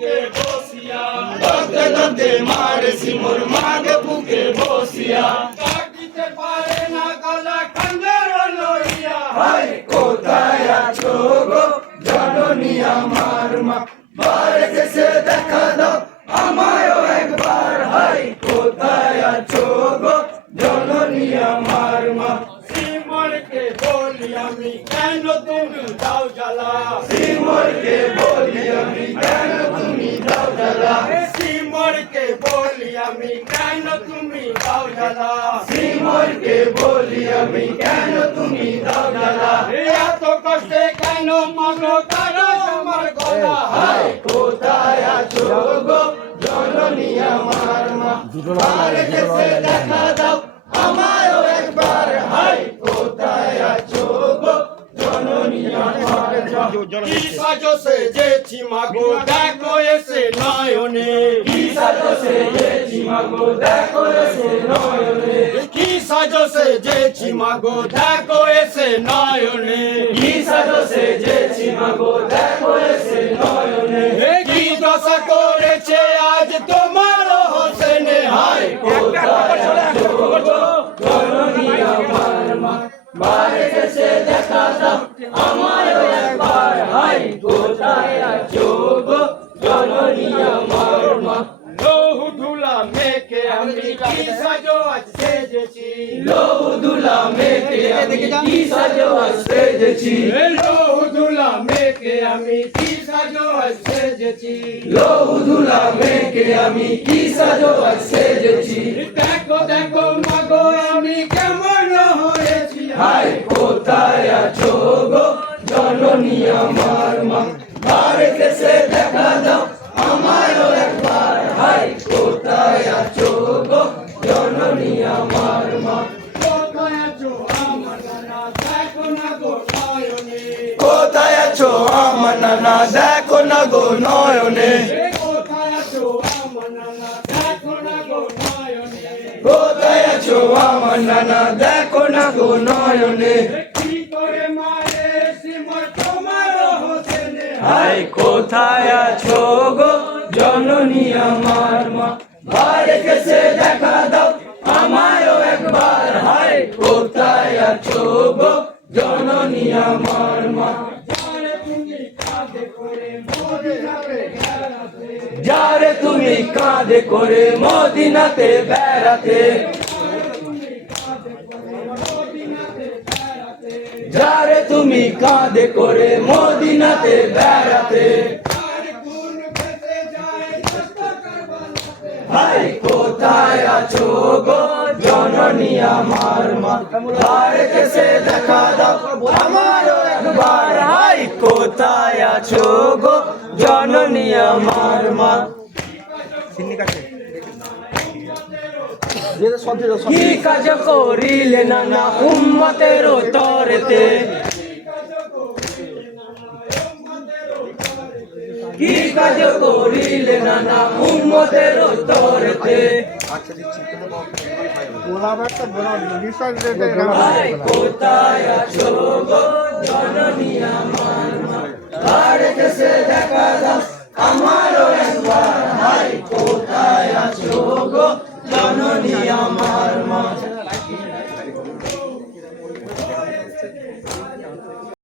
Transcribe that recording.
বুকে বসিয়া দতে দতে মারে সিমুর মাগে বুকে বসিয়া কাটিতে পারে না গলা খঞ্জর লইয়া হাই কোথায় আছো গো জননী আমার মা বারে এসে দেখা দাও আমায়ও একবার হাই কোথায় আছো গো জননী আমার মা সিমরকে বলি আমি কেন তুমি দাও জ্বালা সিমরকে বলি আমি কেন তুমি দাও জ্বালা সিমরকে বলি আমি কেন তুমি দাও জ্বালা সিমরকে বলি আমি কেন তুমি দাও জ্বালা এত কষ্টে কেন মাগো কারো আমার গলা হায় কোথায় আছো গো জননী আমার মা বারে এসে দেখা দাও আমায়ও একবার হায় কোথায় আছো গো জননী আমার মা কি সাজো সেজেছি মাগো দেখো এসে নয়নে কি সাজো সেজেছি মাগো দেখো এসে নয়নে কি সাজো সেজেছি মাগো দেখো এসে নয়নে কি সাজো সেজেছি মাগো দেখো এসে নয়নে কি দশা করেছে আজ তোমার হোসেনে হায় কোথায় আছো গো জননী আমার মা বারে এসে দেখা দাও আমায়ও একবার হায় কোথায় আছো গো জননী আমার মা লহু ধুলা মেখে আমি কি সাজো আজ সেজেছি লহু ধুলা মেখে আমি কি সাজো আজ সেজেছি লহু ধুলা মেখে আমি কি সাজো আজ সেজেছি লহু ধুলা মেখে আমি কি সাজো আজ সেজেছি দেখো দেখো মাগো আমি কেমন হয়েছি হায় কোথায় আছো গো জননী আমার মা বারে এসে দেখা দাও আমায়ও একবার হায় কোথায় আছো গো জননী আমার মা কোথায় আছো আমার নানা দেখো না গো নয়নে কোথায় আছো আমার নানা দেখো না গো নয়নে কোথায় আছো আমার নানা দেখো না গো নয়নে কোথায় আছো আমার নানা দেখো না গো নয়নে কি করে মারে সিমর তোমার হোসেনে হায় কোথায় আছো গো জননী আমার মা বারে এসে দেখা দাও আমায়ও একবার হায় কোথায় আছো গো জননী আমার মা যারে তুমি কাঁধে করে মদিনাতে বেড়াতে যারে তুমি কাঁধে করে মদিনাতে বেড়াতে হায় কোথায় আছো গো জননী আমার মা বারে এসে দেখা দাও আমারও একবার হায় কোথায় আছো গো জননী আমার মা কি কাজ করিলে নানা উম্মতের তরেতে কি কাজ করিলে নানা উম্মতের তরেতে হায় কোথায় আছো গো জননী আমার মা বারে এসে দেখা দাও আমারও একবার হায় কোথায় আছো গো জননী আমার মা